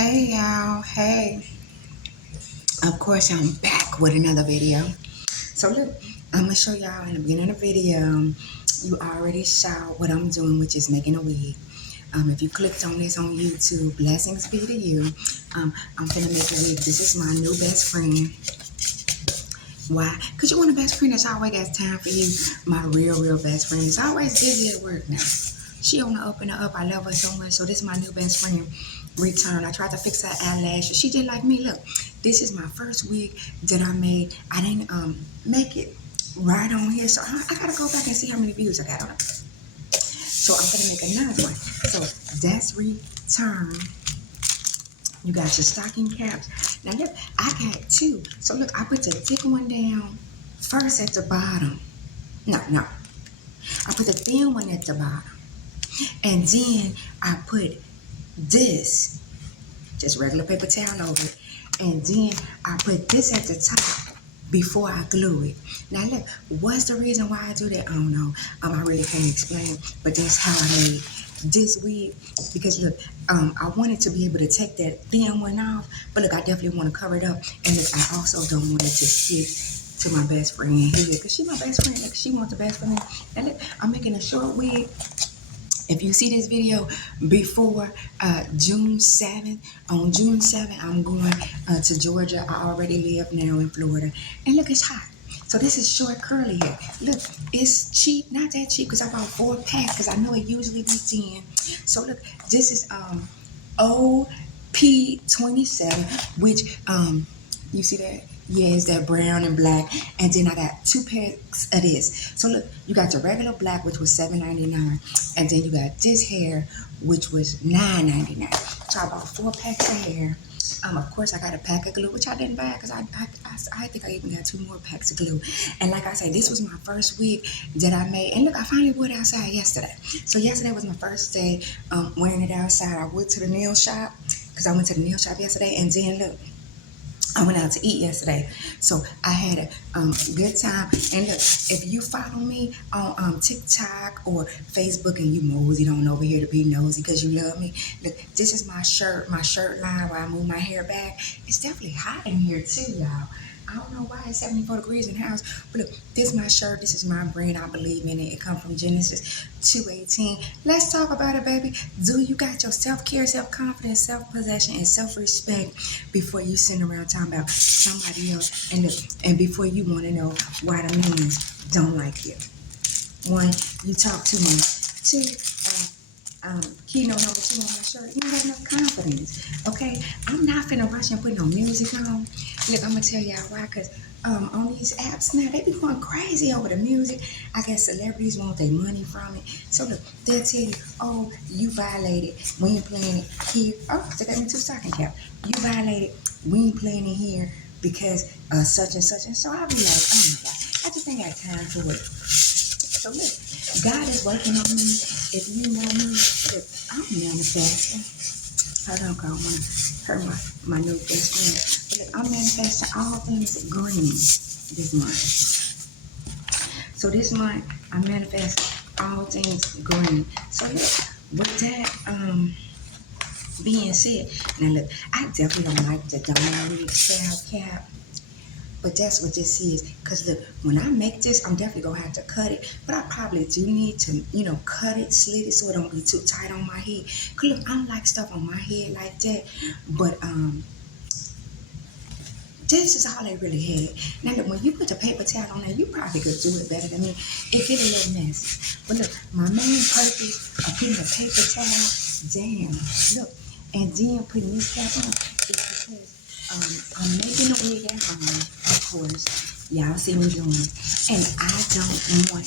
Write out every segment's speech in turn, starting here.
Hey y'all, hey. Of course I'm back with another video. So look, I'm gonna show y'all in the beginning of the video. You already saw what I'm doing, which is making a wig. If you clicked on this on YouTube, blessings be to you. I'm finna make a wig. This is my new best friend. Why? Because you want a best friend that's always got time for you. My real best friend is always busy at work now. She on the up and the up. I love her so much. So this is my new best friend. Return. I tried to fix her eyelashes. She did like me. Look, this is my first wig that I made. I didn't make it right on here. So I gotta go back and see how many views I got on it. So I'm gonna make another one. So that's Return. You got your stocking caps. Now look, I got two. So look, I put the thick one down first at the bottom. No. I put the thin one at the bottom. And then I put this, just regular paper towel over it. And then I put this at the top before I glue it. Now look, what's the reason why I do that? I don't know. I really can't explain, but that's how I made this wig. Because look, I wanted to be able to take that thin one off, but look, I definitely want to cover it up. And look, I also don't want it to stick to my best friend here, because she my best friend. Like, she wants the best for me. And look, I'm making a short wig. If you see this video before June 7th, on June 7th, I'm going to Georgia. I already live now in Florida. And look, it's hot. So this is short curly hair. Look, it's cheap, not that cheap, because I bought 4 packs, because I know it usually be 10. So look, this is OP27, which, you see that? Yeah, it's that brown and black. And then I got 2 packs of this. So look, you got your regular black, which was $7.99. And then you got this hair, which was $9.99. So I bought 4 packs of hair. Of course, I got a pack of glue, which I didn't buy because I think I even got 2 more packs of glue. And like I said, this was my first wig that I made. And look, I finally wore it outside yesterday. So yesterday was my first day wearing it outside. I went to the nail shop, because I went to the nail shop yesterday. And then look, I went out to eat yesterday, so I had a good time. And look, if you follow me on TikTok or Facebook and you moseyed on over here to be nosy because you love me, look, this is my shirt line where I move my hair back. It's definitely hot in here too, y'all. I don't know why it's 74 degrees in the house, but look, this is my shirt. This is my brand. I believe in it. It comes from Genesis 2:18. Let's talk about it, baby. Do you got your self-care, self-confidence, self-possession, and self-respect before you sit around talking about somebody else? And look, and before you want to know why the men don't like you. 1, you talk too much. 2, keynote number 2 on my shirt, you don't have enough confidence. Okay, I'm not finna rush and put no music on. Look, I'm gonna tell y'all why, because on these apps now, they be going crazy over the music. I guess celebrities want their money from it. So look, they'll tell you, oh, you violated, we ain't playing it here. Oh, so that means 2 stocking cap. You violated, we ain't playing it here because such and such. And so I'll be like, oh my God, I just ain't got time for it. So look, God is working on me. If you know me, look, I'm manifesting. Hold on, girl, I want to hurt my new best friend. But look, I'm manifesting all things green this month. So this month, I manifest all things green. So look, with that being said, now look, I definitely don't like the Dominique style cap. But that's what this is. Because look, when I make this, I'm definitely going to have to cut it. But I probably do need to, cut it, slit it so it don't be too tight on my head. Because look, I don't like stuff on my head like that. But this is all they really had. Now look, when you put the paper towel on there, you probably could do it better than me. It get a little messy. But look, my main purpose of putting the paper towel down, look, and then putting this cap on is because I'm making a wig at home, of course. Y'all see me doing it. And I don't want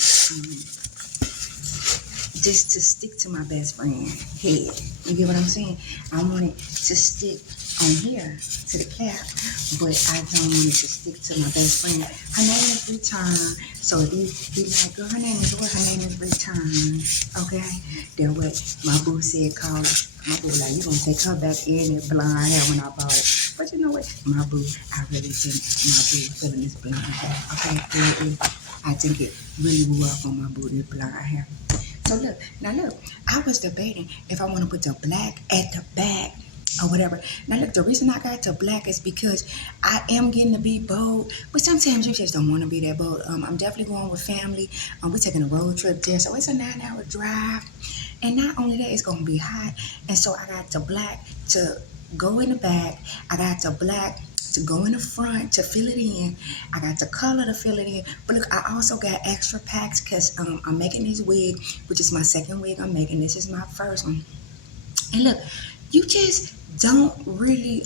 this to stick to my best friend's head. You get what I'm saying? I want it to stick on here to the cap, but I don't want it to stick to my best friend. Her name is Return. So if you be like, girl, her name is what? Her name is Return. Okay? Then what my boo said, call it. My boo like, you gonna take her back in that blonde hair when I bought it. But you know what? My boo, I really think my boo feeling this blonde hair. Okay? I think it really will work on my boo, this blonde hair. So look, I was debating if I want to put the black at the back or whatever. Now look, the reason I got to black is because I am getting to be bold, but sometimes you just don't want to be that bold. I'm definitely going with family. We're taking a road trip there, so it's a 9-hour drive. And not only that, it's gonna be hot. And so I got the black to go in the back. I got the black to go in the front to fill it in. I got the color to fill it in. But look, I also got extra packs because I'm making this wig, which is my second wig I'm making. This is my first one. And look, you just don't really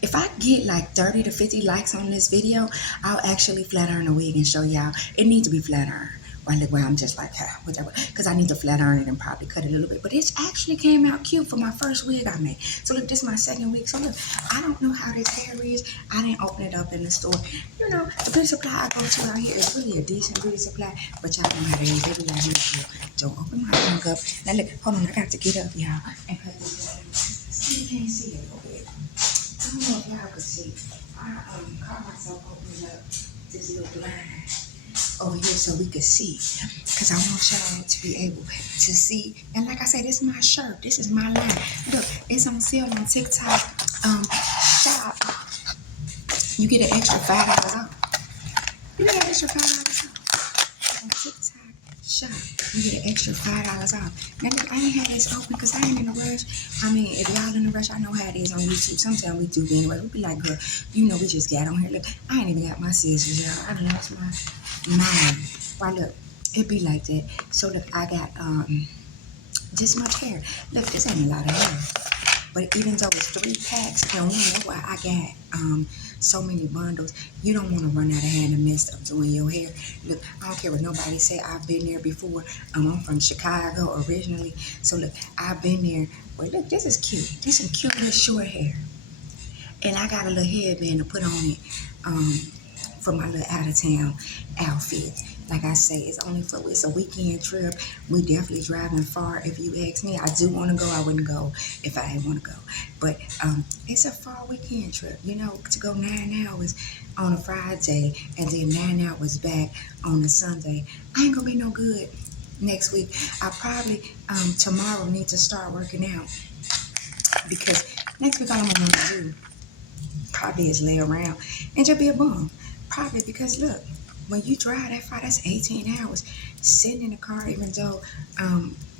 if I get like 30 to 50 likes on this video, I'll actually flat iron the wig and show y'all. It needs to be flat iron. Right, look where I'm just like, whatever, because I need to flat iron it and probably cut it a little bit. But it actually came out cute for my first wig I made. So look, this is my second wig. So look, I don't know how this hair is. I didn't open it up in the store. You know, the beauty supply I go to out here is really a decent beauty supply, but y'all know how it is. They be like, don't open my trunk up. Now look, hold on, I got to get up, y'all, and cut this out. See, you can't see it over here. I don't know if y'all could see. I caught myself opening up this little blind over here so we could see, because I want y'all to be able to see. And like I said, this is my shirt. This is my line. Look, it's on sale on TikTok shop. You get an extra $5 off. You get an extra $5 off on TikTok shop. You get an extra $5 off. Now look, I ain't had this open because I ain't in a rush. I mean, if y'all in a rush, I know how it is on YouTube. Sometimes we do be in a rush. We be like, girl, you know, we just got on here. Look, I ain't even got my scissors, y'all. I lost my mine. Why look, it be like that. So look, I got this much hair. Look, this ain't a lot of hair. But even though it's 3 packs in one, that's why I got so many bundles. You don't want to run out of hair in the midst of doing your hair. Look, I don't care what nobody say. I've been there before. I'm from Chicago originally. So look, I've been there. But look, this is cute. This is cute little short hair. And I got a little headband to put on it for my little out of town outfit. Like I say, it's a weekend trip. We definitely driving far. If you ask me, I do want to go. I wouldn't go if I didn't want to go. But it's a far weekend trip, you know, to go 9 hours on a Friday and then 9 hours back on a Sunday. I ain't gonna be no good next week. I probably tomorrow need to start working out, because next week all I'm gonna do probably is lay around and just be a bum. Probably because look, when you drive that far, that's 18 hours sitting in the car, even though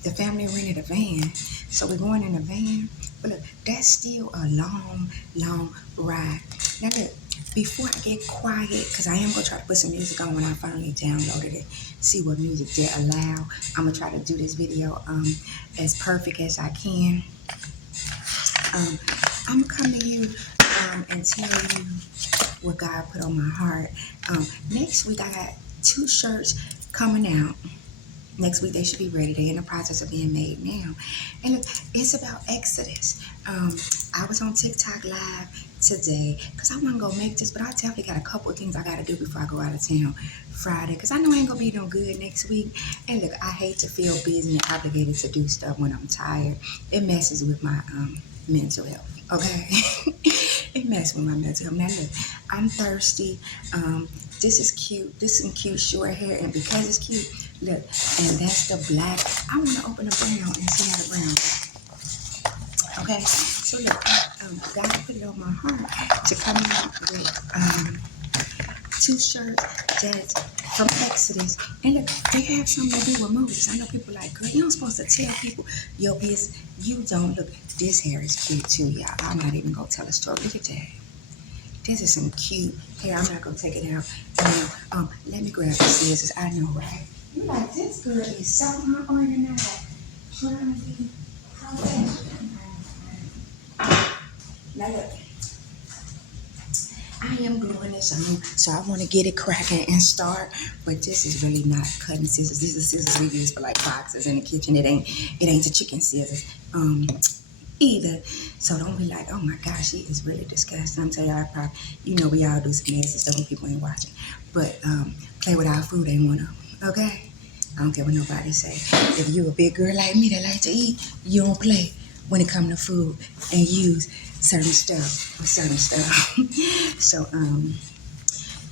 the family rented a van. So we're going in a van. But look, that's still a long, long ride. Now look, before I get quiet, because I am going to try to put some music on when I finally downloaded it, see what music they allow. I'm going to try to do this video as perfect as I can. I'm going to come to you and tell you what God put on my heart. Next week, I got 2 shirts coming out. Next week, they should be ready. They're in the process of being made now. And look, it's about Exodus. I was on TikTok Live today because I want to go make this, but I definitely got a couple of things I got to do before I go out of town Friday, because I know I ain't going to be no good next week. And look, I hate to feel busy and obligated to do stuff when I'm tired. It messes with my mental health. Okay, it messes with my mental health. Now look, I'm thirsty. This is cute. This is some cute short hair, and because it's cute, look, and that's the black. I want to open the brown and see how the brown is. Okay, so look, God put it on my heart to come out with 2 shirts that's from Exodus. And look, they have something to do with movies. I know people like, girl, you don't supposed to tell people your business. You don't. Look, this hair is cute too, y'all. I'm not even going to tell a story. Look at that. This is some cute hair. I'm not going to take it out. And, let me grab the scissors. I know, right? You like, this girl is so unorganized. Trying to be professional. Now look, I am gluing this on, so I want to get it cracking and start. But this is really not cutting scissors. These are scissors we use for like boxes in the kitchen. It ain't the chicken scissors either. So don't be like, oh my gosh, she is really disgusting. I'm telling y'all, probably, you know, we all do some nasty stuff when people ain't watching. But play with our food ain't one of them. Okay? I don't care what nobody say. If you a big girl like me that like to eat, you don't play when it comes to food and use certain stuff with certain stuff. So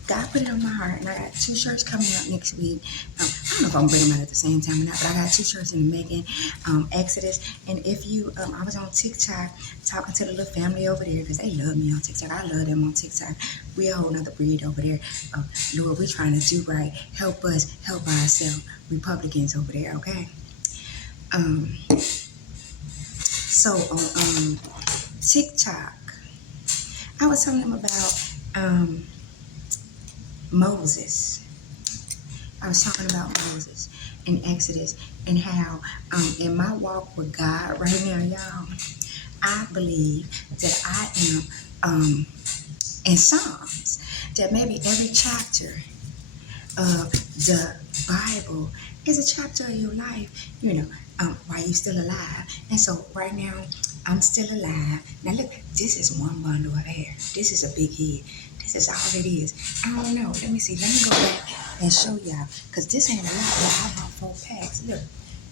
God put it on my heart, and I got 2 shirts coming out next week. I don't know if I'm bringing them out at the same time or not, but I got two shirts in the making, Exodus. And if you, I was on TikTok talking to the little family over there because they love me on TikTok. I love them on TikTok. We a whole nother breed over there. Lord, we're trying to do right. Help us, help ourselves. Republicans over there, okay? So on TikTok, I was telling them about Moses. I was talking about Moses in Exodus and how in my walk with God right now, y'all, I believe that I am in Psalms, that maybe every chapter of the Bible is a chapter of your life, while you're still alive. And so right now, I'm still alive. Now look, this is one bundle of hair. This is a big head. This is all it is. I don't know. Let me see. Let me go back and show y'all. Because this ain't a lot, but I bought 4 packs. Look,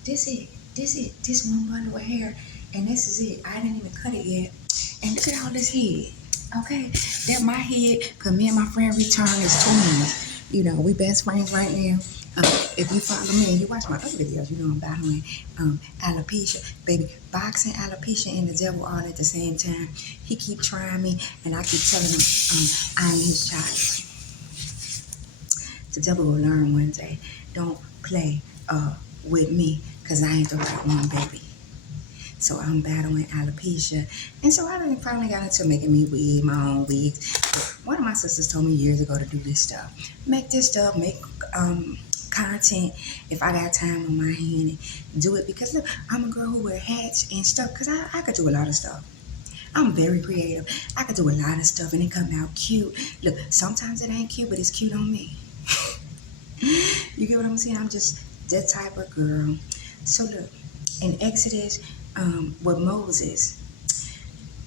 this one bundle of hair. And this is it. I didn't even cut it yet. And look at all this head. Okay? That my head, because me and my friend return as twins. We best friends right now. If you follow me and you watch my other videos, I'm battling alopecia. Baby, boxing, alopecia, and the devil all at the same time. He keep trying me, and I keep telling him I am his child. The devil will learn one day. Don't play with me, because I ain't the right one, baby. So I'm battling alopecia. And so I finally got into making me wig, my own wigs. One of my sisters told me years ago to do this stuff. Make this stuff, make content if I got time on my hand and do it. Because look, I'm a girl who wear hats and stuff because I could do a lot of stuff. I'm very creative. I could do a lot of stuff and it come out cute. Look, sometimes it ain't cute, but it's cute on me. You get what I'm saying? I'm just that type of girl. So look, in Exodus, with Moses,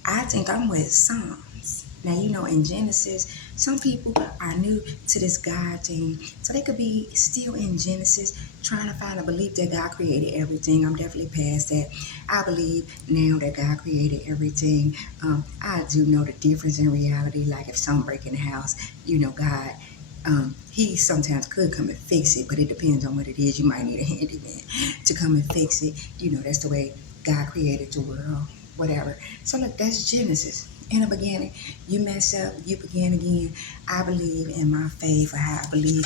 I think I'm with Psalms. Now, in Genesis, some people are new to this God thing, so they could be still in Genesis trying to find a belief that God created everything. I'm definitely past that. I believe now that God created everything. I do know the difference in reality. Like if something break in the house, God, he sometimes could come and fix it, but it depends on what it is. You might need a handyman to come and fix it. That's the way God created the world, whatever. So look, that's Genesis. In the beginning, you mess up, you begin again. I believe in my faith, or how I believe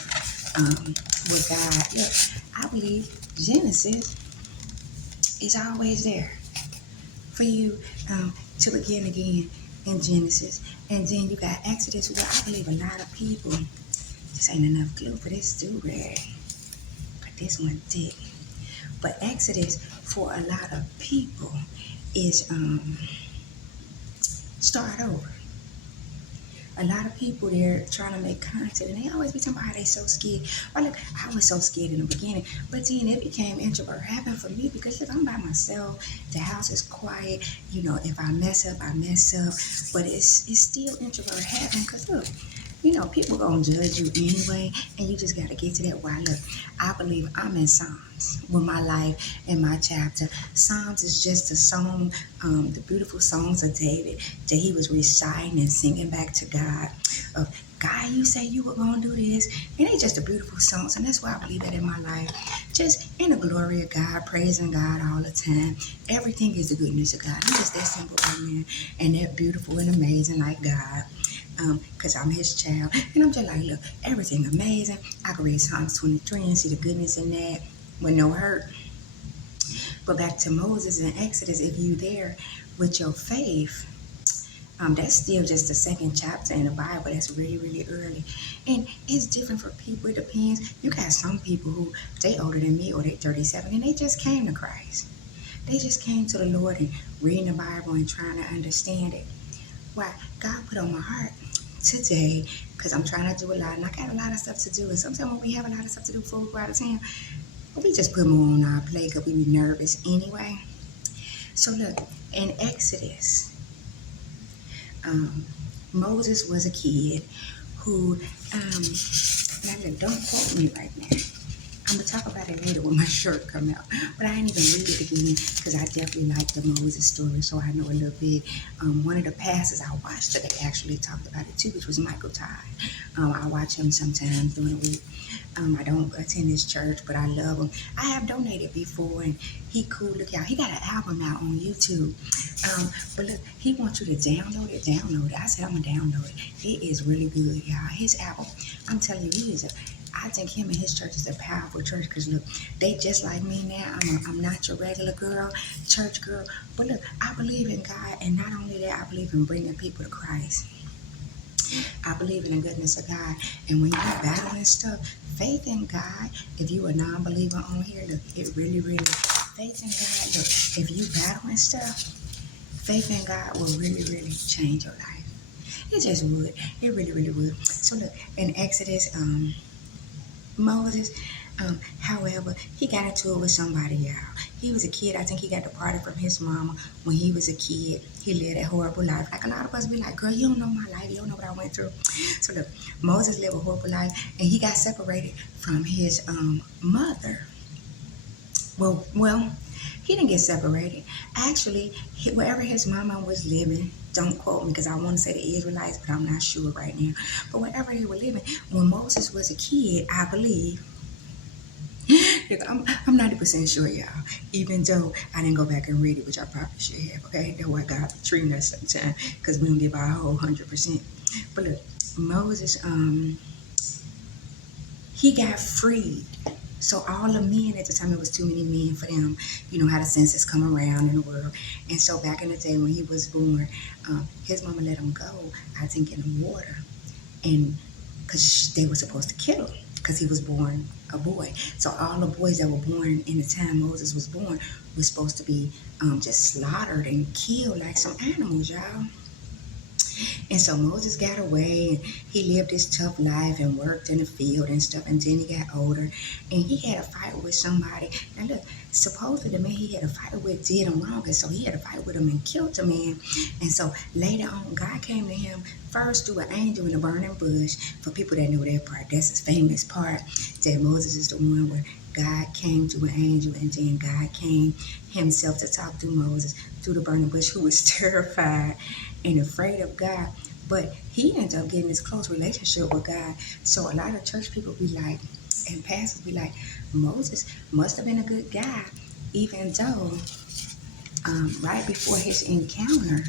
with God. Look, I believe Genesis is always there for you to begin again in Genesis. And then you got Exodus, where I believe a lot of people, this ain't enough glue for this do-rag, but this one thick. But Exodus, for a lot of people, is start over. A lot of people, they're trying to make content, and they always be talking about how they so scared. Well, look, I was so scared in the beginning, but then it became introvert habit for me because, look, I'm by myself. The house is quiet. If I mess up, I mess up. But it's still introvert habit because, look, people gonna judge you anyway, and you just gotta get to that. Why, look, I believe I'm in Psalms with my life and my chapter. Psalms is just a song, the beautiful songs of David that he was reciting and singing back to God. Of God, you say you were gonna do this, and they just the beautiful songs, and that's why I believe that in my life. Just in the glory of God, praising God all the time. Everything is the goodness of God. I'm just that simple right now, and that beautiful and amazing like God. Because I'm his child. And I'm just like, look, everything amazing. I can read Psalms 23 and see the goodness in that with no hurt. But back to Moses and Exodus, if you there with your faith, that's still just the second chapter in the Bible. That's really, really early. And it's different for people. It depends. You got some people who, they older than me or they 37 and they just came to Christ. They just came to the Lord and reading the Bible and trying to understand it. Why? God put on my heart today, because I'm trying to do a lot, and I got a lot of stuff to do. And sometimes when we have a lot of stuff to do before we go out of town, we just put more on our plate because we be nervous anyway. So look, in Exodus, Moses was a kid who, now look, don't quote me right now. I'm gonna talk about it later when my shirt come out. But I ain't even read it again because I definitely like the Moses story, so I know a little bit. One of the pastors I watched today actually talked about it too, which was Michael Todd. I watch him sometimes during the week. I don't attend his church, but I love him. I have donated before, and he cool. Look out, he got an album out on YouTube. But look, he wants you to download it. Download it. I said I'm gonna download it. It is really good, y'all. His album, I'm telling you, he is a. I think him and his church is a powerful church because look, they just like me now. I'm not your regular girl, church girl, but look, I believe in God, and not only that, I believe in bringing people to Christ. I believe in the goodness of God. And when you're battling stuff, faith in God, if you a non-believer on here, look, it really, really, faith in God, look, if you battling stuff, faith in God will really, really change your life. It just would. It really, really would. So look, in Exodus, Moses, however, he got into it with somebody, y'all. He was a kid. I think he got departed from his mama when he was a kid. He lived a horrible life. Like a lot of us be like, girl, you don't know my life. You don't know what I went through. So look, Moses lived a horrible life, and he got separated from his mother. Well, he didn't get separated. Actually, wherever his mama was living, don't quote me because I want to say the Israelites, but I'm not sure right now. But wherever they were living, when Moses was a kid, I believe, I'm 90% sure, y'all. Even though I didn't go back and read it, which I probably should have. Okay, that's why God be treating us sometimes, because we don't give our whole 100%. But look, Moses, he got freed. So all the men at the time, it was too many men for them. You know how the census come around in the world. And so back in the day when he was born, his mama let him go, I think, in the water. And because they were supposed to kill him because he was born a boy. So all the boys that were born in the time Moses was born were supposed to be just slaughtered and killed like some animals, y'all. And so Moses got away and he lived his tough life and worked in the field and stuff. And then he got older and he had a fight with somebody. Now look, supposedly the man he had a fight with did him wrong. And so he had a fight with him and killed the man. And so later on, God came to him first through an angel in a burning bush. For people that know that part, that's his famous part. That Moses is the one where God came to an angel and then God came himself to talk to Moses through the burning bush, who was terrified and afraid of God. But he ended up getting this close relationship with God. So a lot of church people be like, and pastors be like, Moses must have been a good guy, even though right before his encounter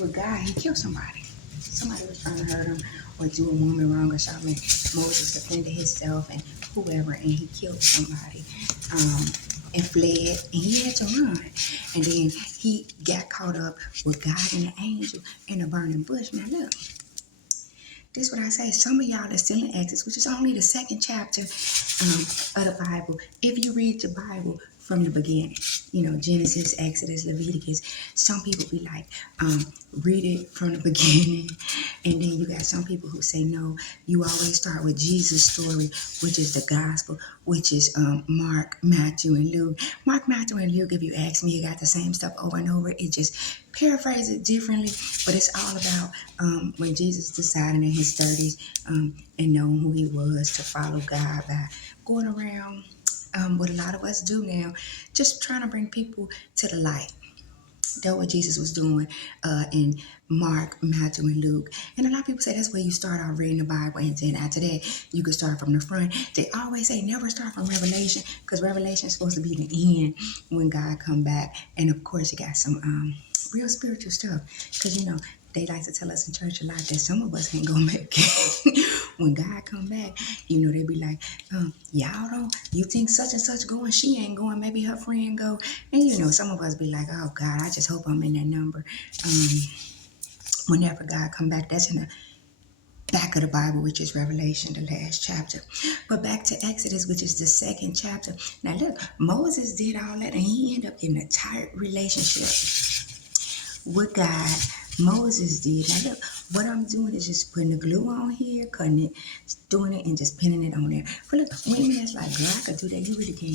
with God, he killed somebody. Somebody was trying to hurt him or do a woman wrong or something. Moses defended himself and whoever, and he killed somebody and fled, and he had to run. And then he got caught up with God and the angel in a burning bush. Now look, this is what I say. Some of y'all are still in Exodus, which is only the second chapter of the Bible. If you read the Bible from the beginning, you know, Genesis, Exodus, Leviticus, some people be like, read it from the beginning. And then you got some people who say, no, you always start with Jesus' story, which is the gospel, which is Mark, Matthew, and Luke. Mark, Matthew, and Luke, if you ask me, you got the same stuff over and over. It just paraphrase it differently, but it's all about when Jesus decided in his 30s and knowing who he was to follow God by going around what a lot of us do now, just trying to bring people to the light. That's what Jesus was doing in Mark, Matthew, and Luke. And a lot of people say that's where you start out reading the Bible, and then after that, you can start from the front. They always say never start from Revelation, because Revelation is supposed to be the end when God come back. And of course, you got some real spiritual stuff, because you know they like to tell us in church a lot that some of us ain't gonna make it. When God come back, you know, they be like, y'all don't, you think such and such going, she ain't going, maybe her friend go. And you know, some of us be like, oh God, I just hope I'm in that number. Whenever God come back, that's in the back of the Bible, which is Revelation, the last chapter. But back to Exodus, which is the second chapter. Now look, Moses did all that and he ended up getting a tight relationship with God. Moses did. Now look, what I'm doing is just putting the glue on here, cutting it, doing it, and just pinning it on there. But look, women that's like, girl, I could do that. You really can.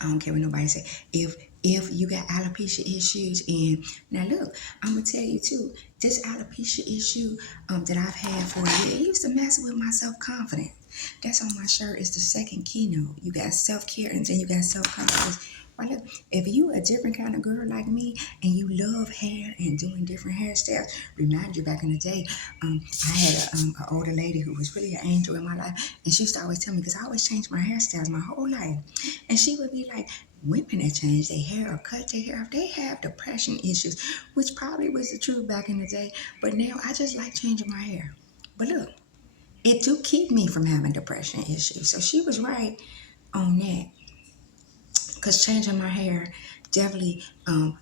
I don't care what nobody say. If you got alopecia issues, and now look, I'm gonna tell you too, this alopecia issue that I've had for a year, it used to mess with my self-confidence. That's on my shirt. It's the second keynote. You got self-care and then you got self-confidence. Right, look, if you a different kind of girl like me and you love hair and doing different hairstyles, remind you back in the day, I had an older lady who was really an angel in my life, and she used to always tell me, because I always changed my hairstyles my whole life, and she would be like, women that change their hair or cut their hair, they have depression issues, which probably was the truth back in the day, but now I just like changing my hair. But look, it do keep me from having depression issues. So she was right on that, because changing my hair definitely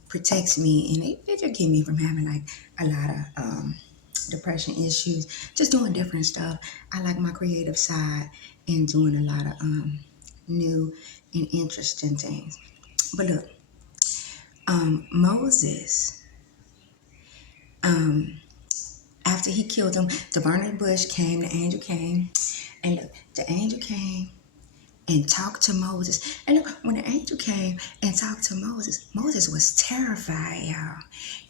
protects me, and it just keep me from having like a lot of depression issues. Just doing different stuff. I like my creative side and doing a lot of new and interesting things. But look, Moses, um, after he killed him, the burning bush came, the angel came, and look, the angel came and talked to Moses. And look, when the angel came and talked to Moses, Moses was terrified, y'all.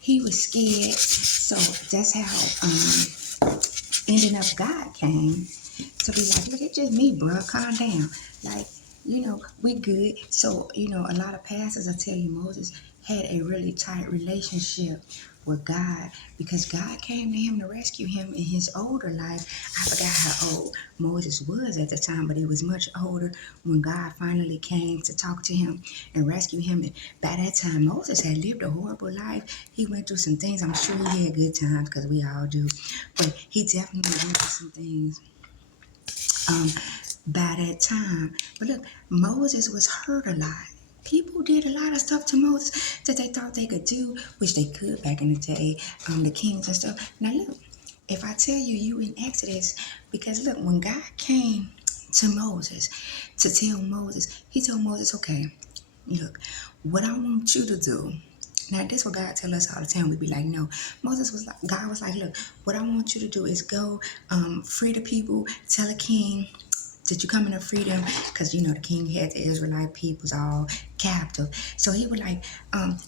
He was scared. So that's how ending up God came to be like, look, it's just me, bro. Calm down. Like, we good. So, a lot of pastors will tell you Moses had a really tight relationship with God, because God came to him to rescue him in his older life. I forgot how old Moses was at the time, but he was much older when God finally came to talk to him and rescue him. And by that time, Moses had lived a horrible life. He went through some things. I'm sure he had good times, because we all do. But he definitely went through some things um, by that time. But look, Moses was hurt a lot. People did a lot of stuff to Moses that they thought they could do, which they could back in the day, the kings and stuff. Now look, if I tell you, you in Exodus, because look, when God came to Moses to tell Moses, he told Moses, okay, look, what I want you to do. Now, this what God tell us all the time. We be like, no. God was like, look, what I want you to do is go free the people, tell the king that you come in to free them, because, the king had the Israelite peoples all captive. So he would like,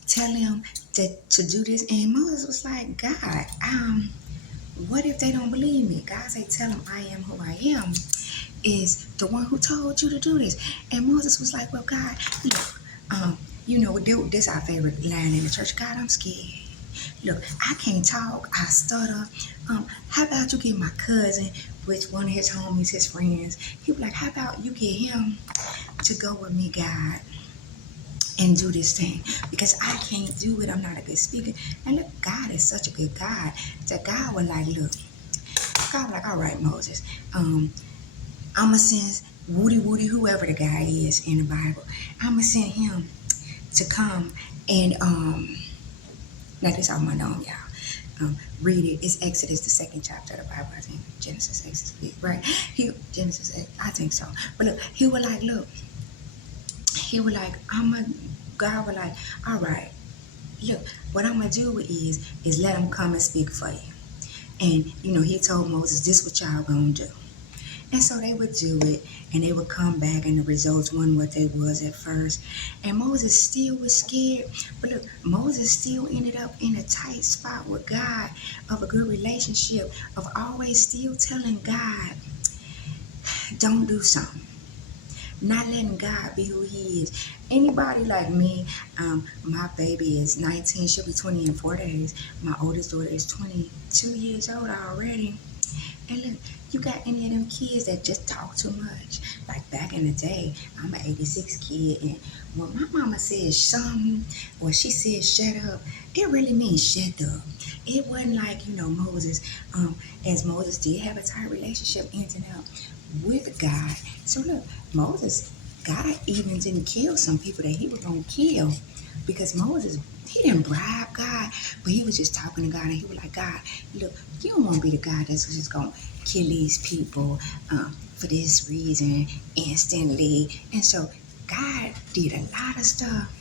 tell them to do this. And Moses was like, God, what if they don't believe me? God said, tell them I am who I am is the one who told you to do this. And Moses was like, well, God, look, this our favorite line in the church. God, I'm scared. Look, I can't talk. I stutter. How about you get my cousin, which one of his homies, his friends, he was like, how about you get him to go with me, God, and do this thing, because I can't do it. I'm not a good speaker. And look, God is such a good God that God was like, look, God was like, all right, Moses, I'ma send Woody, whoever the guy is in the Bible. I'ma send him to come and now this all my known, y'all. Read it. It's Exodus, the second chapter of the Bible. I think Genesis, Exodus, right? I think so. But look, he was like, God was like, all right, look, what I'm gonna do is let him come and speak for you. And he told Moses, this what y'all gonna do. And so they would do it, and they would come back, and the results weren't what they was at first. And Moses still was scared. But look, Moses still ended up in a tight spot with God, of a good relationship, of always still telling God, don't do something. Not letting God be who he is. Anybody like me, my baby is 19, she'll be 20 in 4 days. My oldest daughter is 22 years old already. And look, you got any of them kids that just talk too much? Like back in the day, I'm an 86 kid, and when my mama says something, or she says shut up, it really means shut up. It wasn't like, Moses, as Moses did have a tight relationship ending up with God. So look, Moses, God even didn't kill some people that he was going to kill, because Moses, he didn't bribe God, but he was just talking to God, and he was like, God, look, you don't want to be the God that's just going to kill these people for this reason instantly. And so God did a lot of stuff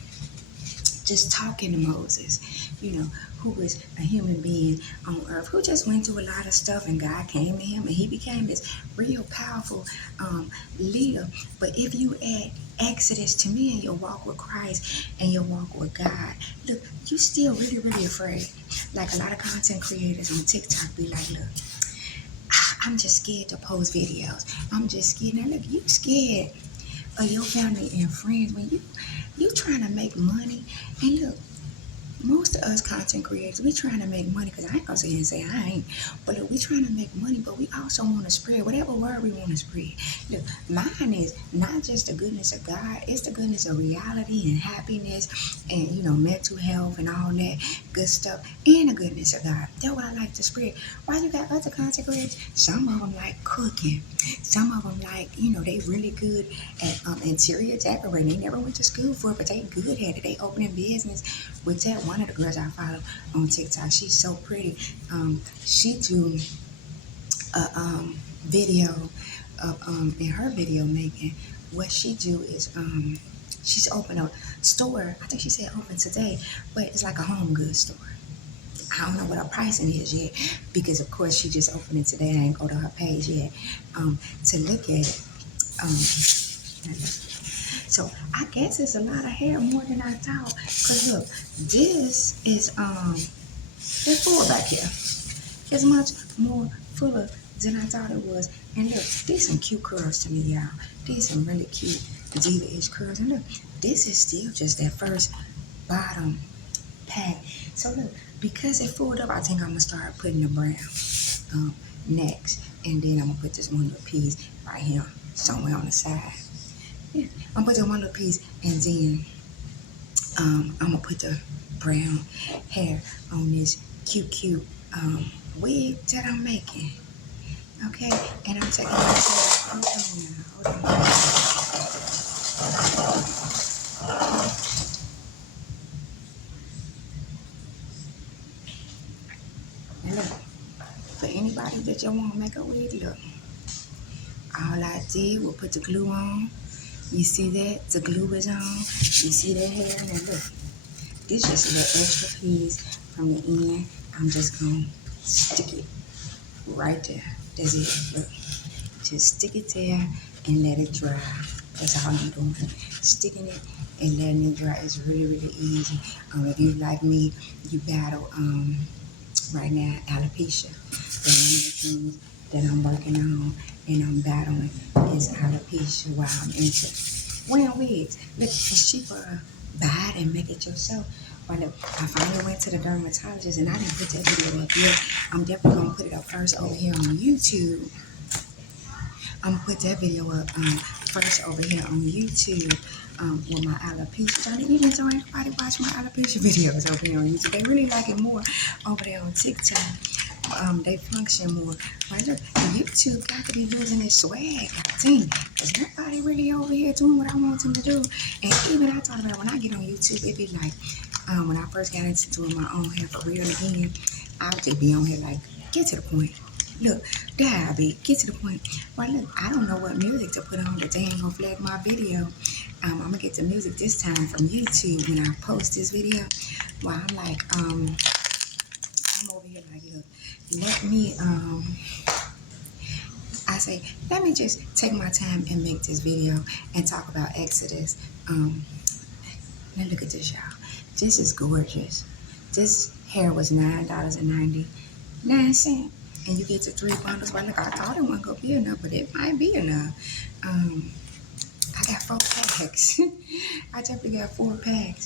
just talking to Moses, who was a human being on earth, who just went through a lot of stuff, and God came to him, and he became this real powerful leader. But if you add Exodus to me and your walk with Christ and your walk with God, look, you still really, really afraid. Like a lot of content creators on TikTok be like, look, I'm just scared to post videos. I'm just scared. Now look, you scared of your family and friends when you trying to make money. And look, most of us content creators, we trying to make money, because I ain't gonna sit here and say I ain't, but look, we trying to make money, but we also want to spread whatever word we want to spread. Look, mine is not just the goodness of God, it's the goodness of reality and happiness and, mental health and all that good stuff, and the goodness of God. That's what I like to spread. Why you got other content creators? Some of them like cooking. Some of them like, they really good at interior decorating. They never went to school for it, but they good at it. They opening business with that. One of the girls I follow on TikTok, she's so pretty. She do a video of in her video making. What she do is she's opened a store. I think she said open today, but it's like a home goods store. I don't know what her pricing is yet, because of course she just opened it today. I ain't go to her page yet to look at it. So I guess it's a lot of hair, more than I thought. Cause look, this is it's full back here. It's much more fuller than I thought it was. And look, these some cute curls to me, y'all. These some really cute diva-ish curls. And look, this is still just that first bottom pack. So look, because it fulled up, I think I'm gonna start putting the brown next, and then I'm gonna put this one little piece right here somewhere on the side. Yeah, I'm gonna put that one little piece, and then I'm gonna put the brown hair on this cute wig that I'm making. Okay, and I'm taking my hair. Hold on now, hold on. And look, for anybody that you want to make a wig, look, all I did was put the glue on. You see that? The glue is on. You see that hair? Now look, this just a little extra piece from the end. I'm just gonna stick it right there. That's it. Look, just stick it there and let it dry. That's all I'm doing. Sticking it and letting it dry is really, really easy. If you like me, you battle right now alopecia. So one of the things that I'm working on and I'm battling is alopecia while I'm into wearing wigs. Look, it's cheaper. Buy it and make it yourself. But look, I finally went to the dermatologist and I didn't put that video up yet. I'm definitely gonna put it up first over here on YouTube. I'm gonna put that video up first over here on YouTube with my alopecia journey. Even though ain't nobody watch my alopecia videos over here on YouTube, they really like it more over there on TikTok. They function more. But look, YouTube got to be losing its swag, I think, because nobody really over here doing what I want them to do. And even I thought about when I get on YouTube, it be like when I first got into doing my own hair for real again, I would just be on here like, get to the point. Look, there I be, get to the point. Well, look, I don't know what music to put on, but they ain't gonna flag my video. I'm gonna get the music this time from YouTube when I post this video. Well, I'm like, I'm over here like, look, let me, I say, let me just take my time and make this video and talk about Exodus. Now look at this, y'all. This is gorgeous. This hair was $9.99. And you get to 3 bundles. Well, look, I thought it wasn't going to be enough, but it might be enough. I got 4 packs. I definitely got 4 packs.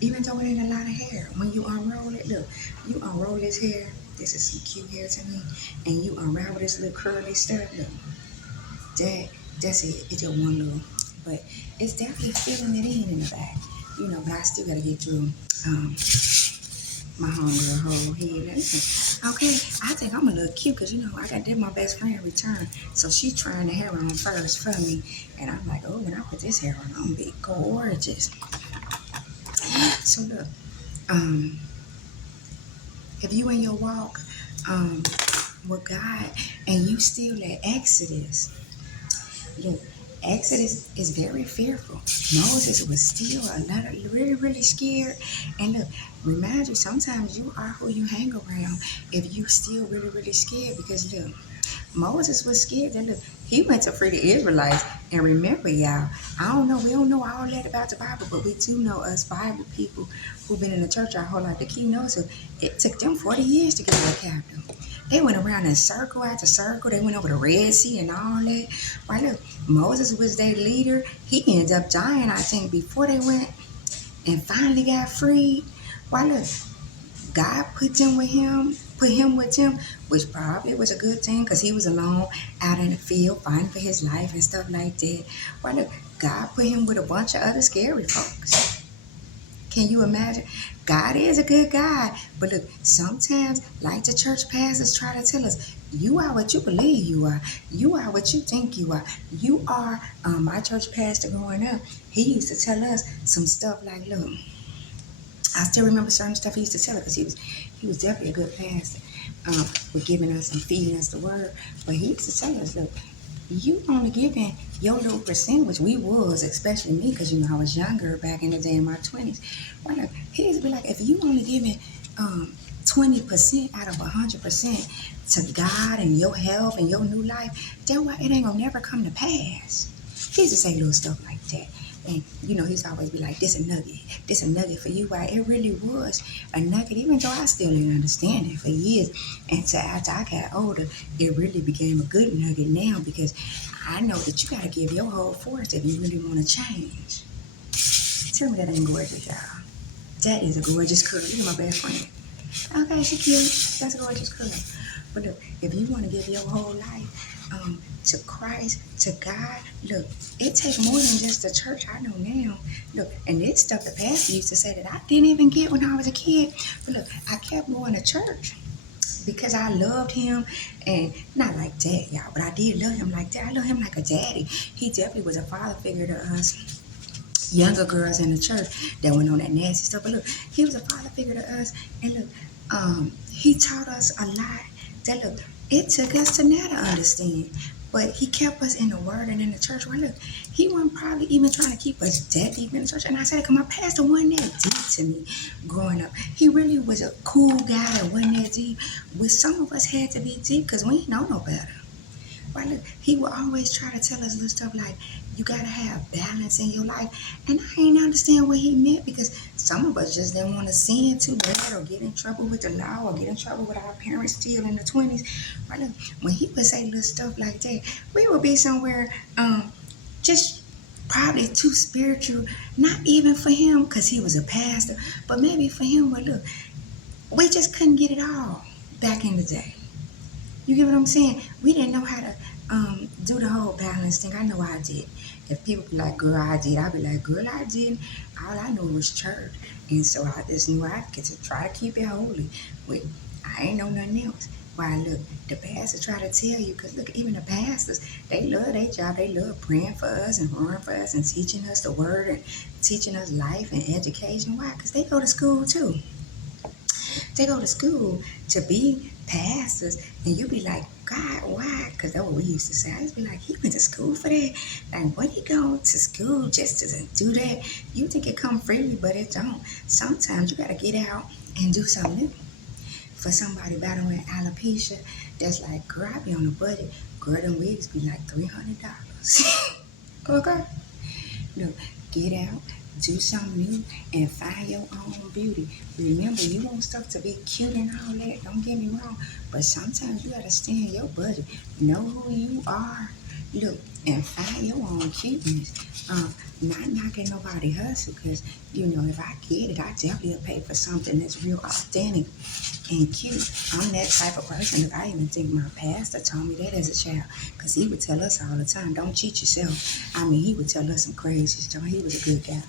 Even though it ain't a lot of hair, when you unroll it, look, you unroll this hair. This is some cute hair to me. And you unravel this little curly stuff. Look, that's it. It's just one little, but it's definitely filling it in the back. But I still got to get through my homegirl whole head. Okay, I think I'm a little cute because, I did my best friend return. So she's trying the hair on first for me. And I'm like, oh, when I put this hair on, I'm going to be gorgeous. So look, if you in your walk with God and you still at Exodus, look, Exodus is very fearful. Moses was still really, really scared. And look, remind you, sometimes you are who you hang around if you still really, really scared. Because look, Moses was scared. And look, he went to free the Israelites And remember, y'all, I don't know, we don't know all that about the Bible, but we do know us Bible people who've been in the church our whole life. The key knows it took them 40 years to get to the capital. They went around in circle after circle. They went over the Red Sea and all that. Why, look, Moses was their leader. He ended up dying, I think, before they went and finally got freed. Why, look, God put him with him, which probably was a good thing because he was alone out in the field fighting for his life and stuff like that. Why, look, God put him with a bunch of other scary folks. Can you imagine? God is a good God. But look, sometimes, like the church pastors try to tell us, you are what you believe you are. You are what you think you are. You are, my church pastor growing up, he used to tell us some stuff like, look, I still remember certain stuff he used to tell us because he was definitely a good pastor with giving us and feeding us the word. But he used to tell us, look, you only giving your little percent, which we was, especially me, because I was younger back in the day in my 20s. Well, look, he used to be like, if you only giving 20% out of 100% to God and your health and your new life, then why it ain't gonna never come to pass. He used to say little stuff like that. And he's always be like, this a nugget for you. Why it really was a nugget, even though I still didn't understand it for years. And so after I got older, it really became a good nugget now because I know that you gotta give your whole force if you really want to change. Tell me that ain't gorgeous, y'all. That is a gorgeous curl. You're my best friend. Okay, she cute. That's a gorgeous curl. But look, if you want to give your whole life to Christ, to God, look, it takes more than just the church I know now. Look, and this stuff the pastor used to say that I didn't even get when I was a kid. But look, I kept going to church because I loved him, and not like that, y'all, but I did love him like that. I love him like a daddy. He definitely was a father figure to us younger girls in the church that went on that nasty stuff. But look, he was a father figure to us, and look, he taught us a lot that, look, it took us to now to understand. But he kept us in the word and in the church. Well, look, he wasn't probably even trying to keep us that deep in the church. And I said it because my pastor wasn't that deep to me growing up. He really was a cool guy that wasn't that deep. With some of us had to be deep because we ain't know no better. Right? Look, he would always try to tell us little stuff like, you gotta have balance in your life. And I ain't understand what he meant because some of us just didn't want to sin too bad or get in trouble with the law or get in trouble with our parents still in the 20s. Right? Look, when he would say little stuff like that, we would be somewhere just probably too spiritual, not even for him because he was a pastor, but maybe for him. But look, we just couldn't get it all back in the day. You get what I'm saying? We didn't know how to do the whole balance thing. I know I did. If people be like, girl, I did, I'd be like, girl, I didn't. All I knew was church. And so I just knew I get to try to keep it holy. But I ain't know nothing else. Why, look, the pastor try to tell you, because look, even the pastors, they love their job. They love praying for us and roaring for us and teaching us the word and teaching us life and education. Why? Because they go to school too. They go to school to be pastors, and you be like, God, why? Because that's what we used to say. I used to be like, he went to school for that. Like, what he go to school just to do that? You think it come freely, but it don't. Sometimes you got to get out and do something new. For somebody battling alopecia, that's like, girl, I be on a budget. Girl, them wigs be like $300. Okay? Look, get out, do something new, and find your own beauty. Remember, you want stuff to be cute and all that. Don't get me wrong. But sometimes you got to stay in your budget. Know who you are. Look, and find your own cuteness. Not knocking nobody hustle because, if I get it, I definitely will pay for something that's real authentic and cute. I'm that type of person. I even think my pastor told me that as a child because he would tell us all the time, don't cheat yourself. I mean, he would tell us some crazy stuff. He was a good guy.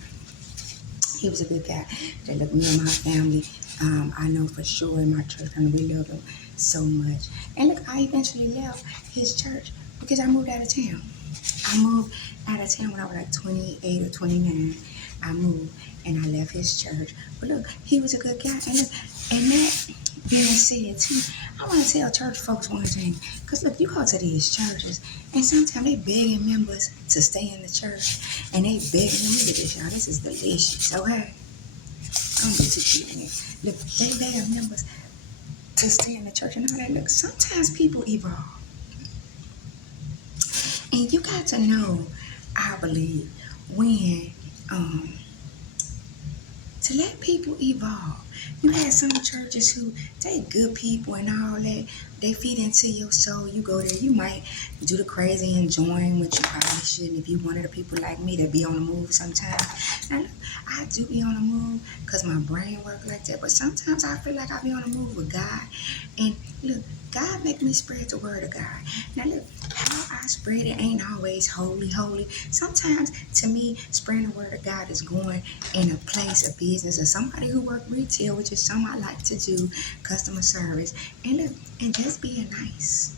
He was a good guy. That looked me and my family. I know for sure in my church family, we loved him so much. And look, I eventually left his church because I moved out of town. I moved out of town when I was like 28 or 29. I moved and I left his church. But look, he was a good guy. And look, and that being said too, I want to tell church folks one thing. Because look, you go to these churches and sometimes they begging members to stay in the church. And they begging them, look at this, y'all, this is delicious, okay? Don't be too cute in it. Look, they begging members to stay in the church and all that. Look, sometimes people evolve. And you got to know I believe when to let people evolve. You have some churches who they good people and all that. They feed into your soul. You go there, you might do the crazy enjoying what you probably shouldn't. If you one of the people like me that be on the move sometimes. Now look, I do be on the move because my brain work like that. But sometimes I feel like I be on the move with God. And look, God make me spread the word of God. Now look, how I spread it ain't always holy. Sometimes to me, spreading the word of God is going in a place of business or somebody who work retail, which is something I like to do, customer service, and look, and just being nice,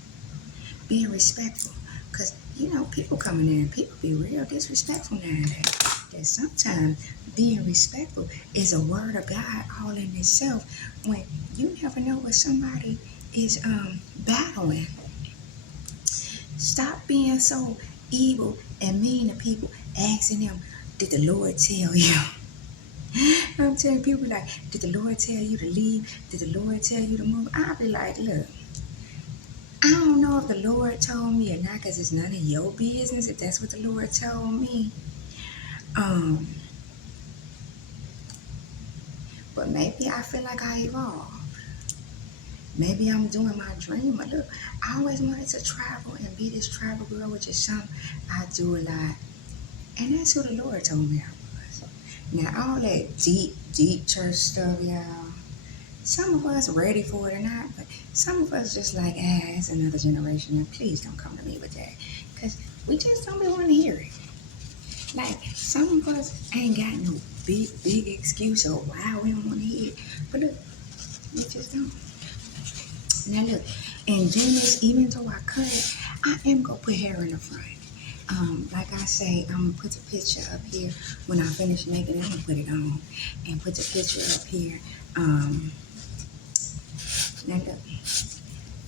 being respectful. Cause you know, people coming in, people be real disrespectful nowadays. That sometimes being respectful is a word of God all in itself. When you never know what somebody is battling. Stop being so evil and mean to people, asking them, did the Lord tell you? I'm telling people like, did the Lord tell you to leave? Did the Lord tell you to move? I'll be like, look, I don't know if the Lord told me or not, because it's none of your business if that's what the Lord told me. Um, but maybe I feel like I evolved. Maybe I'm doing my dream. But look, I always wanted to travel and be this travel girl, which is something I do a lot. And that's who the Lord told me I was. Now, all that deep church stuff, y'all, some of us ready for it or not, but some of us just like, it's another generation, and please don't come to me with that. Because we just don't want to hear it. Like, some of us ain't got no big excuse of why we don't want to hear it. But look, we just don't. Now look, and then this, even though I cut it, I am going to put hair in the front. Like I say, I'm going to put the picture up here. When I finish making it, I'm going to put it on. And put the picture up here. Now look,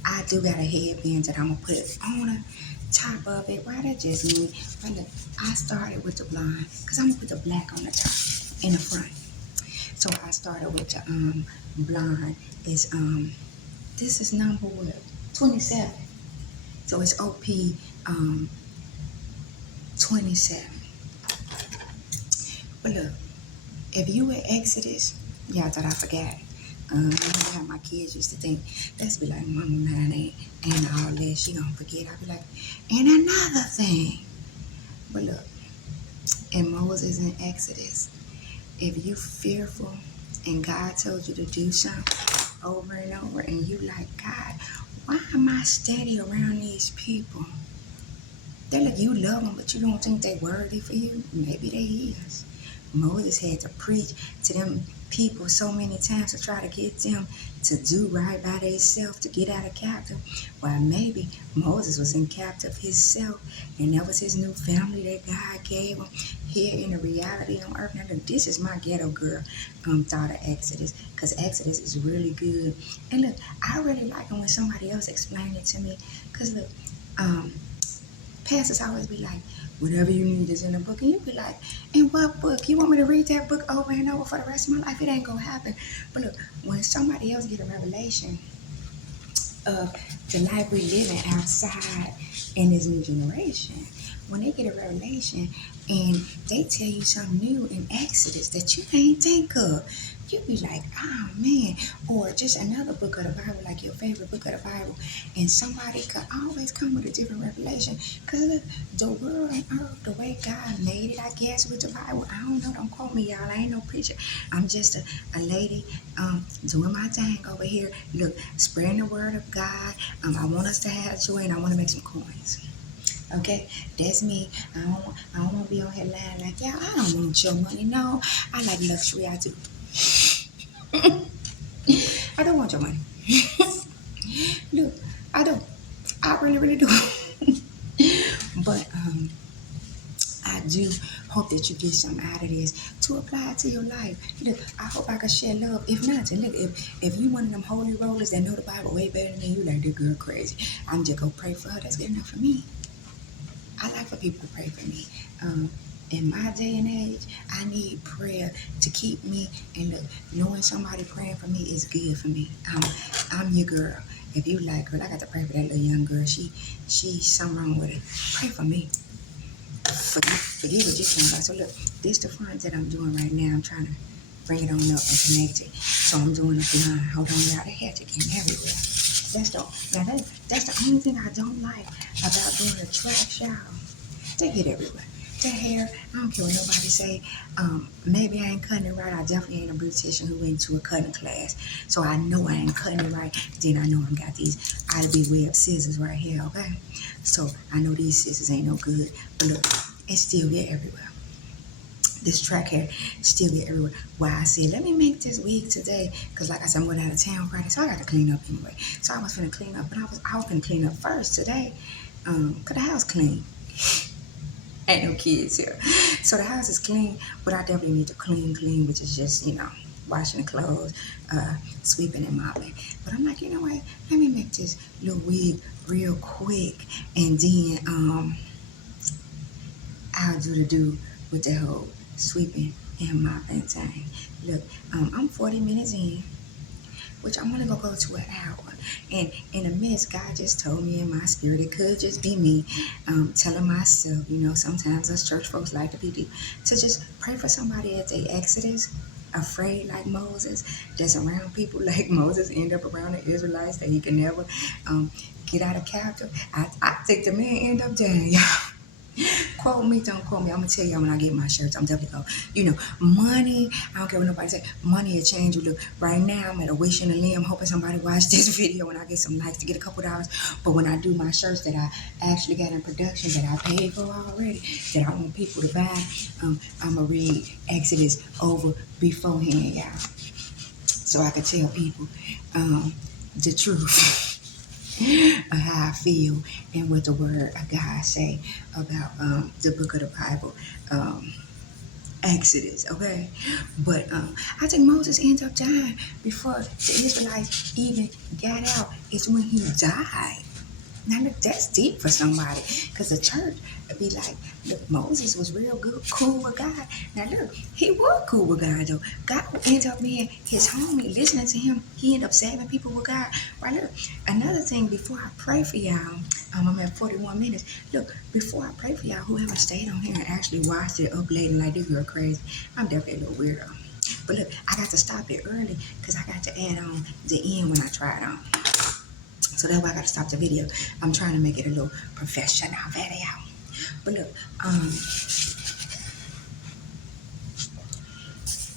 I do got a headband that I'm going to put on the top of it. Why that just me? But look, I started with the blonde. Because I'm going to put the black on the top, in the front. So I started with the blonde. It's, this is number what? 27. So it's OP 27. But look, if you were Exodus, y'all thought I forgot. How my kids used to think, let's be like, Mama man and all that, she gonna forget. I'd be like, and another thing. But look, in Moses and Exodus, if you fearful and God told you to do something over and over, and you like, God, why am I steady around these people? They're like, you love them, but you don't think they're worthy for you? Maybe they is. Moses had to preach to them people so many times to try to get them to do right by themselves to get out of captive. While maybe Moses was in captive himself, and that was his new family that God gave him here in the reality on earth. Now, look, this is my ghetto girl thought of Exodus, because Exodus is really good. And look, I really like it when somebody else explains it to me, because look, pastors always be like, whatever you need is in the book. And you be like, in what book? You want me to read that book over and over for the rest of my life? It ain't going to happen. But look, when somebody else get a revelation of the life we living outside in this new generation, when they get a revelation and they tell you something new in Exodus that you ain't think of, you be like, oh man. Or just another book of the Bible, like your favorite book of the Bible, and somebody could always come with a different revelation. Because look, the world and earth, the way God made it, I guess, with the Bible, I don't know, don't quote me, y'all, I ain't no preacher. I'm just a lady doing my thing over here. Look, spreading the word of God. I want us to have joy, and I want to make some coins. Okay, that's me. I don't want to be on here lying like, yeah, I don't want your money. No, I like luxury. I do. I don't want your money. Look, I don't. I really do. But I do hope that you get something out of this to apply it to your life. Look, I hope I can share love. If not, look, if you one of them holy rollers that know the Bible way better than me, you like, that girl crazy, I'm just gonna pray for her. That's good enough for me. I like for people to pray for me. In my day and age, I need prayer to keep me. And look, knowing somebody praying for me is good for me. I'm your girl. If you like, girl, I got to pray for that little young girl. She's something wrong with it. Pray for me. forget what you're talking about. So look, this the front that I'm doing right now. I'm trying to bring it on up and connect it. So I'm doing a behind. Hold on, y'all. The hair getting everywhere. That's the only thing I don't like about doing a track, y'all. They get everywhere. The hair, I don't care what nobody say. Maybe I ain't cutting it right. I definitely ain't a beautician who went to a cutting class. So I know I ain't cutting it right. Then I know I got these IB web scissors right here, okay? So I know these scissors ain't no good. But look, it still get everywhere. This track hair still get everywhere. Why I said, let me make this wig today. Because like I said, I'm going out of town Friday, so I got to clean up anyway. So I was finna clean up, but I was finna clean up first today. Because the house clean. Ain't no kids here. So the house is clean, but I definitely need to clean, which is just, washing the clothes, sweeping and mopping. But I'm like, you know what? Let me make this little wig real quick. And then I'll do with the whole sweeping and mopping thing. Look, I'm 40 minutes in, which I'm only gonna go to an hour. And in a midst, God just told me in my spirit, it could just be me telling myself, sometimes us church folks like to be deep, to just pray for somebody as they exodus, afraid like Moses, that's around people like Moses, end up around the Israelites that he can never get out of captive. I think the man end up dying, y'all. Quote me, don't quote me. I'm gonna tell y'all when I get my shirts. I'm definitely going. Money. I don't care what nobody say. Money will change you. Look, right now I'm at a wish and a limb, hoping somebody watch this video and I get some likes to get a couple dollars. But when I do my shirts that I actually got in production that I paid for already, that I want people to buy, I'm gonna read Exodus over beforehand, y'all, so I can tell people the truth. How I feel and what the word of God say about the book of the Bible, Exodus, okay? But I think Moses ends up dying before the Israelites even got out. It's when he died. Now look, that's deep for somebody, because the church would be like, look, Moses was real good, cool with God. Now look, he was cool with God though. God ends up being his homie, listening to him. He ended up saving people with God. Right, look, another thing before I pray for y'all, I'm at 41 minutes. Look, before I pray for y'all, whoever stayed on here and actually watched it up late and like, this girl crazy, I'm definitely a little weirdo. But look, I got to stop it early because I got to add on the end when I try it on. So that's why I got to stop the video. I'm trying to make it a little professional video. But look,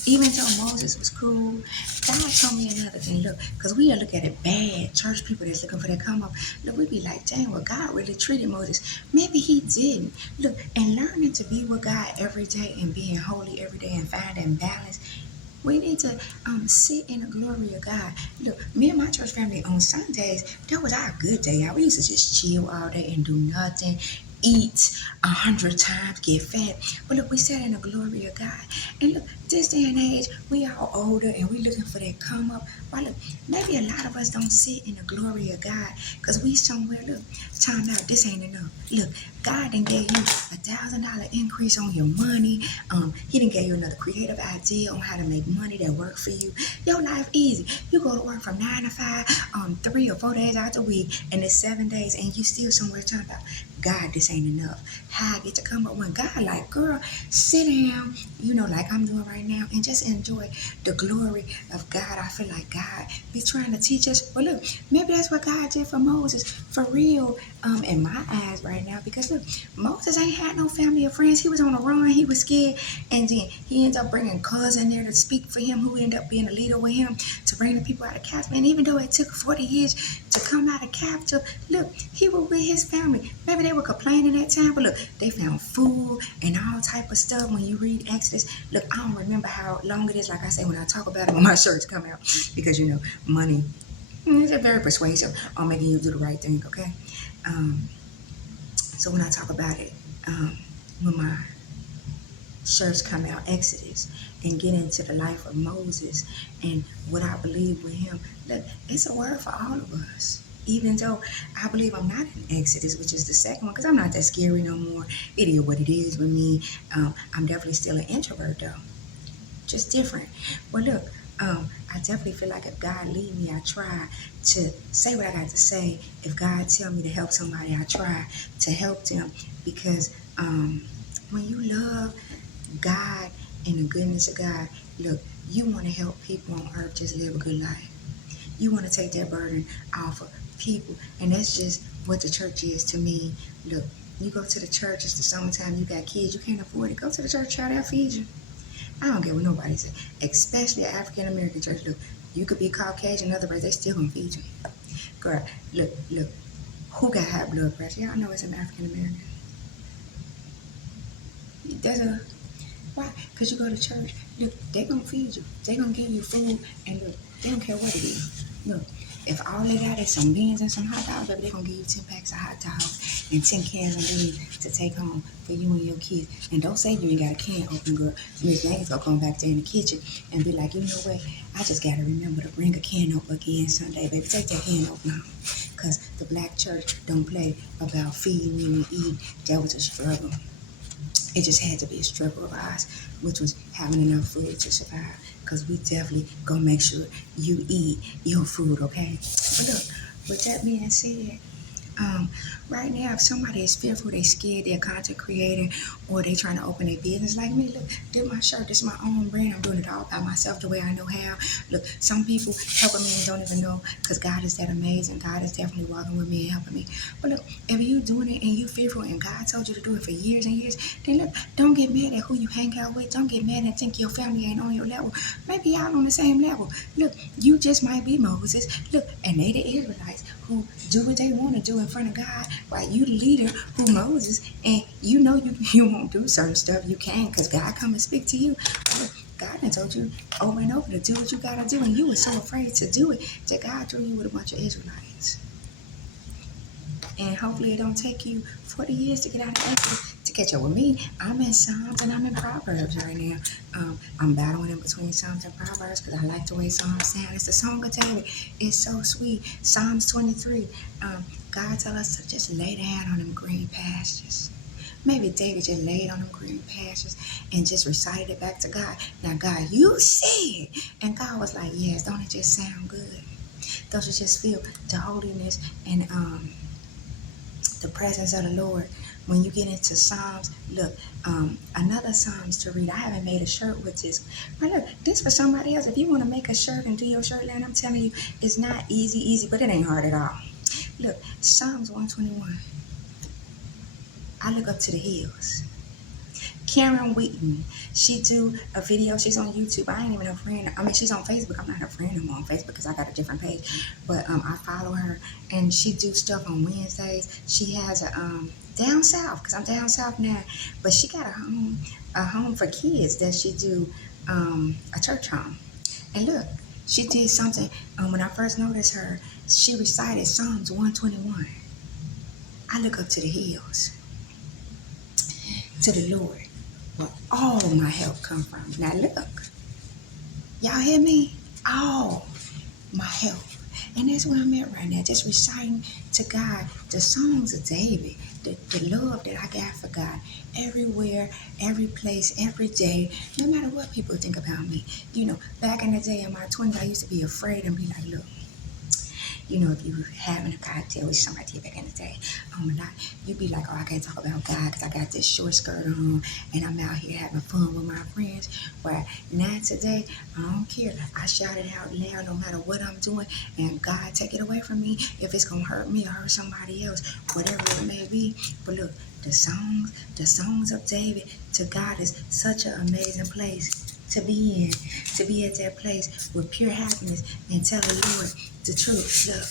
even though Moses was cool, God told me another thing. Look, because we look at it bad, church people that's looking for that come up. Look, we be like, dang, well, God really treated Moses. Maybe he didn't. Look, and learning to be with God every day and being holy every day and finding balance, we need to sit in the glory of God. Look, me and my church family on Sundays, that was our good day. We used to just chill all day and do nothing, eat 100 times, get fat. But look, we sat in the glory of God. And look, this day and age, we all older and we looking for that come up. Well, look, maybe a lot of us don't sit in the glory of God because we somewhere, look, time out, this ain't enough. Look, God done gave you $1,000 increase on your money. He done gave you another creative idea on how to make money that work for you. Your life easy. You go to work from 9 to 5, 3 or 4 days out the week, and it's 7 days, and you still somewhere talking about, God, this ain't enough. How I get to come up when God like, girl, sit down, like I'm doing right now, and just enjoy the glory of God. I feel like God be trying to teach us. But look, maybe that's what God did for Moses, for real, in my eyes right now. Because look, Moses ain't had no family or friends. He was on the run. He was scared. And then he ends up bringing cousin there to speak for him, who ended up being a leader with him to bring the people out of captivity. And even though it took 40 years to come out of captive, look, he was with his family. Maybe they were complaining that time, but look, they found food and all type of stuff. When you read Exodus, look, I don't remember how long it is. Like I say, when I talk about it when my shirts come out, because money is very persuasive on making you do the right thing. Okay, so when I talk about it, when my shirts come out, Exodus, and get into the life of Moses and what I believe with him, look, it's a word for all of us. Even though I believe I'm not in Exodus, which is the second one, because I'm not that scary no more. It is what it is with me. I'm definitely still an introvert though, just different. Well, look, I definitely feel like if God lead me, I try to say what I got to say. If God tell me to help somebody, I try to help them, because when you love God and the goodness of God, look, you want to help people on earth just live a good life. You want to take that burden off of people. And that's just what the church is to me. Look, you go to the church, it's the summertime, you got kids, you can't afford it. Go to the church, try to feed you. I don't care what nobody says, especially African American church. Look, you could be Caucasian, other race, they still gonna feed you. Girl, look, who got high blood pressure? Y'all know it's an African American. That's a why? Because you go to church, look, they gonna feed you. They gonna give you food, and look, they don't care what it is. Look, if all they got is some beans and some hot dogs, baby, they gonna give you 10 packs of hot dogs and 10 cans of beans to take home for you and your kids. And don't say you ain't got a can open, girl. Miss Jane's gonna come back there in the kitchen and be like, you know what? I just gotta remember to bring a can open again Sunday, baby. Take that can open home. Because the black church don't play about feeding you and eating. That was a struggle. It just had to be a struggle of ours, which was having enough food to survive. Because we definitely gonna make sure you eat your food, okay? But look, with that being said, right now, if somebody is fearful, they scared, they're a content creator, or they trying to open a business like me, look, this my shirt, this my own brand. I'm doing it all by myself the way I know how. Look, some people helping me and don't even know, because God is that amazing. God is definitely walking with me and helping me. But look, if you doing it and you fearful and God told you to do it for years and years, then look, don't get mad at who you hang out with. Don't get mad and think your family ain't on your level. Maybe y'all on the same level. Look, you just might be Moses. Look, and they the Israelites who do what they want to do in front of God, while you the leader who Moses, and you know you won't do certain stuff. You can, because God come and speak to you. But God done told you over and over to do what you gotta do, and you were so afraid to do it that God threw you with a bunch of Israelites. And hopefully it don't take you 40 years to get out of Exodus to catch up with me. I'm in Psalms and I'm in Proverbs right now. I'm battling in between Psalms and Proverbs because I like the way Psalms sound. It's the song of David. It's so sweet. Psalms 23. God tell us to just lay down on them green pastures. Maybe David just laid on them green pastures and just recited it back to God. Now, God, you said. And God was like, yes, don't it just sound good? Don't you just feel the holiness and the presence of the Lord? When you get into Psalms, look, another Psalms to read. I haven't made a shirt with this. But look, this for somebody else. If you want to make a shirt and do your shirt line, I'm telling you, it's not easy, but it ain't hard at all. Look, Psalms 121. I look up to the hills. Karen Wheaton, she do a video. She's on YouTube. I ain't even a friend. I mean, she's on Facebook. I'm not her friend anymore on Facebook because I got a different page. But I follow her, and she do stuff on Wednesdays. She has a down south, because I'm down south now. But she got a home for kids that she do a church home. And look, she did something. When I first noticed her, she recited Psalms 121. I look up to the hills, to the Lord, where all my help come from. Now look, y'all hear me? All my help. And that's where I'm at right now, just reciting to God the songs of David, the love that I got for God everywhere, every place, every day, no matter what people think about me. You know, back in the day in my 20s, I used to be afraid and be like, look, you know, if you were having a cocktail with somebody back in the day, you'd be like, oh, I can't talk about God because I got this short skirt on and I'm out here having fun with my friends. But now today, I don't care. I shout it out loud no matter what I'm doing, and God take it away from me if it's going to hurt me or hurt somebody else, whatever it may be. But look, the songs of David to God is such an amazing place to be in, to be at that place with pure happiness and tell the Lord the truth. Look,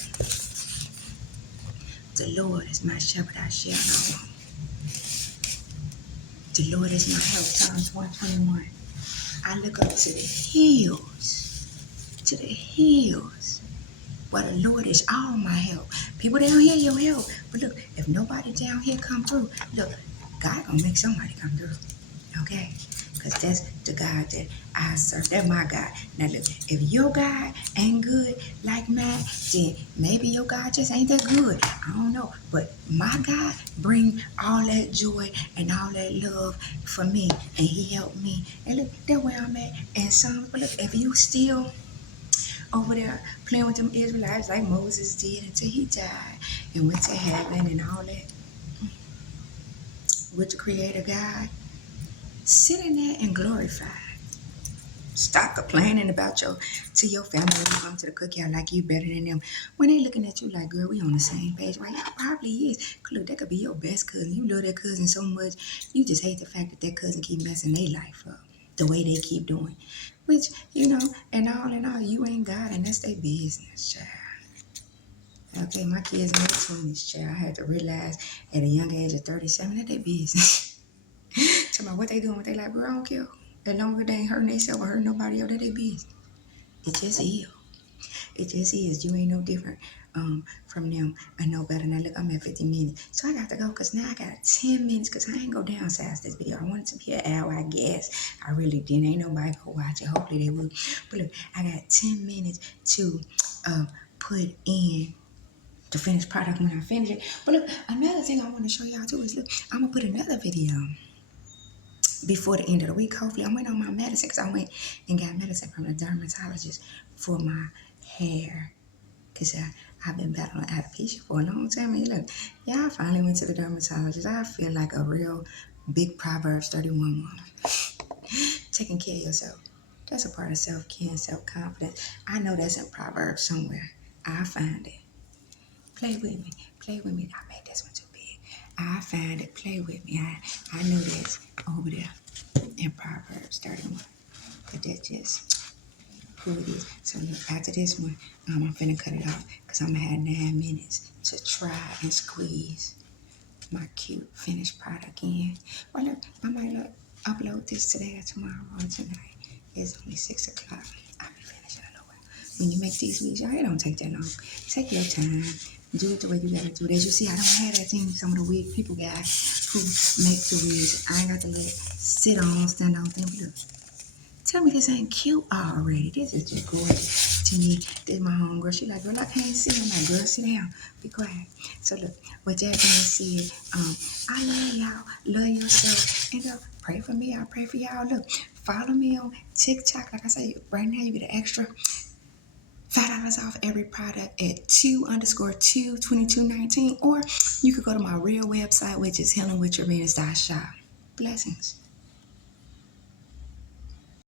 the Lord is my shepherd, I shall not want. The Lord is my help, Psalms 121. I look up to the hills, where the Lord is all my help. People down here, your help. But look, if nobody down here come through, look, God gonna make somebody come through, okay? Because that's the God that I serve. That's my God. Now look, if your God ain't good like mine, then maybe your God just ain't that good. I don't know. But my God bring all that joy and all that love for me. And he helped me. And look, that's where I'm at. And some, but look, if you still over there playing with them Israelites like Moses did until he died and went to heaven and all that with the Creator God, Sit in there and glorify. Stop complaining about your family when you come to the cookout like you better than them. When they looking at you like, girl, we on the same page, right? Y'all probably is. Look, that could be your best cousin. You love that cousin so much, you just hate the fact that that cousin keep messing their life up the way they keep doing. Which, and all in all, you ain't God, and that's their business, child. Okay, my kids in their 20s, child. I had to realize at a young age of 37 that their business. Tell me what they doing with their life, girl, I don't care. As long as they ain't hurting themselves or hurting nobody else, that they business. It just is. It just is. You ain't no different from them and no better. Now look, I'm at 50 minutes. So I got to go because now I got 10 minutes because I ain't go downsize this video. I wanted to be an hour, I guess. I really didn't. Ain't nobody go watch it. Hopefully they will. But look, I got 10 minutes to put in the finished product when I finish it. But look, another thing I want to show y'all too is look, I'm going to put another video before the end of the week. Hopefully, I went on my medicine because I went and got medicine from the dermatologist for my hair. Because I've been battling alopecia for a long time. And look, yeah, I finally went to the dermatologist. I feel like a real big Proverbs 31 woman. Taking care of yourself. That's a part of self-care and self-confidence. I know that's in Proverbs somewhere. I'll find it. Play with me. Play with me. I made this one too big. I'll find it. Play with me. I know this over there in Proverbs 31. But that just who it is. So look, after this one, I'm finna cut it off because I'm gonna have 9 minutes to try and squeeze my cute finished product in. Well, look, I might upload this today or tomorrow or tonight. It's only 6 o'clock. I'll be finished in a little while. When you make these weeks, y'all, it don't take that long. Take your time. Do it the way you gotta do it. As you see, I don't have that thing some of the wig people got who make the wigs. I ain't got to let it sit on, stand on them. Look. Tell me this ain't cute already. This is just gorgeous to me. This my homegirl. She like, girl, I can't see. I'm like, girl, sit down. Be quiet. So look, with that being said, I love y'all. Love yourself. And pray for me. I pray for y'all. Look, follow me on TikTok. Like I said, right now you get an extra $5 off every product at 2_22219. Or you could go to my real website, which is healingwithyoureaders.shop. Blessings.